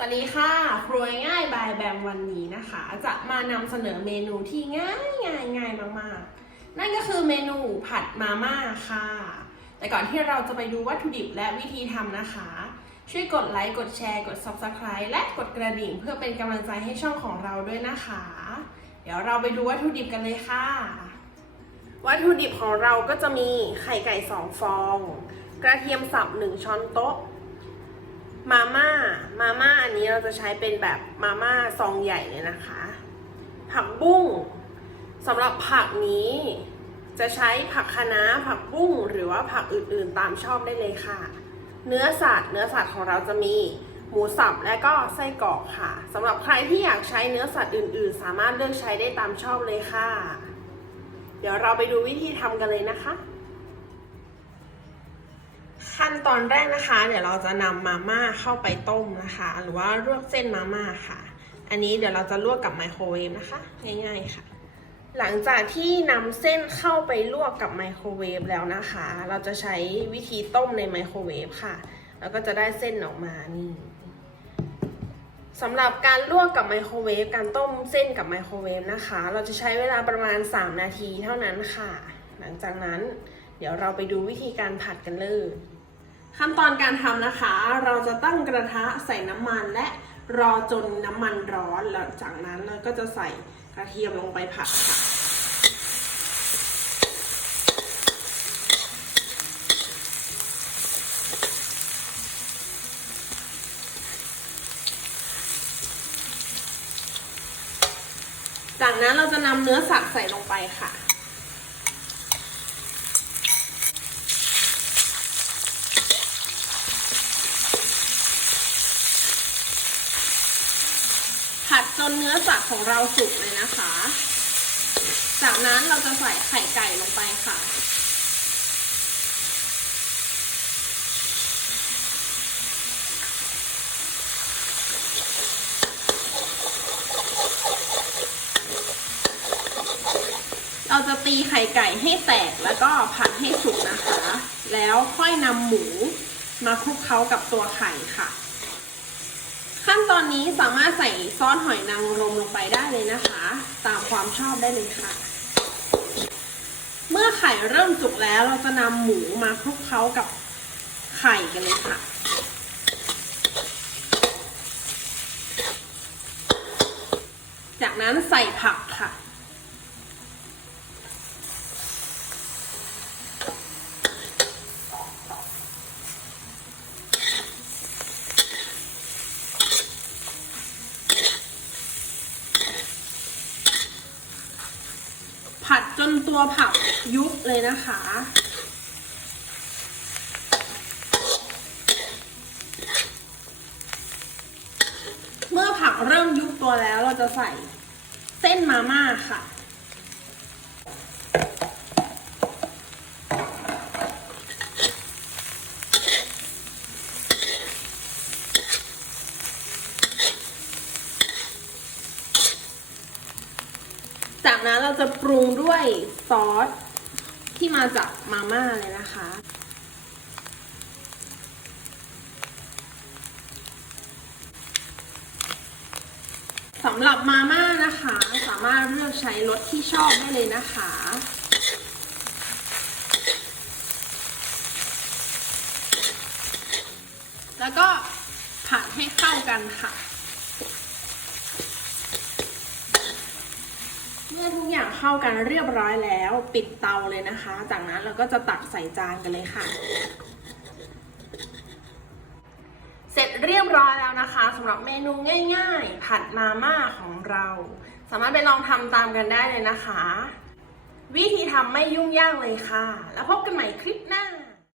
สวัสดีค่ะครัวง่ายบายแบมวันนี้นะคะ จะมานำเสนอเมนูที่ง่ายง่ายง่ายมากๆ นั่นก็คือเมนูผัดมาม่าค่ะ แต่ก่อนที่เราจะไปดูวัตถุดิบและวิธีทำนะคะ ช่วยกดไลค์กดแชร์กด Subscribe และกดกระดิ่งเพื่อเป็นกำลังใจให้ช่องของเราด้วยนะคะ เดี๋ยวเราไปดูวัตถุดิบกันเลยค่ะ วัตถุดิบของเราก็จะมีไข่ไก่ 2 ฟอง กระเทียมสับ 1 ช้อนโต๊ะ มาม่า มาม่าอันนี้เราจะใช้เป็นแบบมาม่าซองใหญ่เลยนะคะ ผักบุ้งสำหรับผักนี้จะใช้ผักคะน้าผักบุ้งหรือว่าผักอื่นๆตามชอบได้เลยค่ะ เนื้อสัตว์ เนื้อสัตว์ของเราจะมีหมูสับและก็ไส้กรอกค่ะสำหรับใครที่อยากใช้เนื้อสัตว์อื่นๆ สามารถเลือกใช้ได้ตามชอบเลยค่ะ เดี๋ยวเราไปดูวิธีทำกันเลยนะคะ ขั้นตอนแรกนะคะ เดี๋ยวเราจะนำมาม่าเข้าไปต้มนะคะ หรือว่าลวกเส้นมาม่าค่ะ อันนี้เดี๋ยวเราจะลวกกับไมโครเวฟนะคะ ง่ายๆค่ะ หลังจากที่นำเส้นเข้าไปลวกกับไมโครเวฟแล้วนะคะ เราจะใช้วิธีต้มในไมโครเวฟค่ะ แล้วก็จะได้เส้นออกมานี่สำหรับการลวกกับไมโครเวฟการต้มเส้นกับไมโครเวฟนะคะ เราจะใช้เวลาประมาณ 3 นาทีเท่านั้นค่ะ หลังจากนั้นเดี๋ยวเราไปดูวิธีการผัดกันเลย ขั้นตอนการทำนะคะ เราจะตั้งกระทะใส่น้ำมันและรอจนน้ำมันร้อนแล้วจากนั้นเราก็จะใส่กระเทียมลงไปผัดค่ะจากนั้นเราจะนำเนื้อสัตว์ใส่ลงไปค่ะ ผัด จนเนื้อสัตว์ของเราสุกเลยนะคะ จากนั้นเราจะใส่ไข่ไก่ลงไปค่ะ เราจะตีไข่ไก่ให้แตกแล้วก็ผัดให้สุกนะคะ แล้วค่อยนำหมูมาคลุกเคล้ากับตัวไข่ค่ะ นี้สามารถใส่ซอสหอยนางรมลงไปได้เลยนะคะ ตามความชอบได้เลยค่ะ เมื่อไข่เริ่มสุกแล้วเราจะนำหมูมาคลุกเคล้ากับไข่กันเลยค่ะจากนั้นใส่ผักค่ะ ตัวผักยุบเลยนะคะ เมื่อผักเริ่มยุบตัวแล้วเราจะใส่เส้นมาม่าค่ะ จากนั้นเราจะปรุงด้วยซอสที่มาจากมาม่าเลยนะคะ สำหรับมาม่านะคะ สามารถเลือกใช้รสที่ชอบได้เลยนะคะแล้วก็ผัดให้เข้ากันค่ะ มื่อทุกอย่างเข้ากันเรียบร้อยแล้ว ปิดเตาเลยนะคะ จากนั้นเราก็จะตักใส่จานกันเลยค่ะ เสร็จเรียบร้อยแล้วนะคะสำหรับเมนูง่าย ๆ ผัดมาม่าของเรา สามารถไปลองทำตามกันได้เลยนะคะ วิธีทำไม่ยุ่งยากเลยค่ะ แล้วพบกันใหม่คลิปหน้า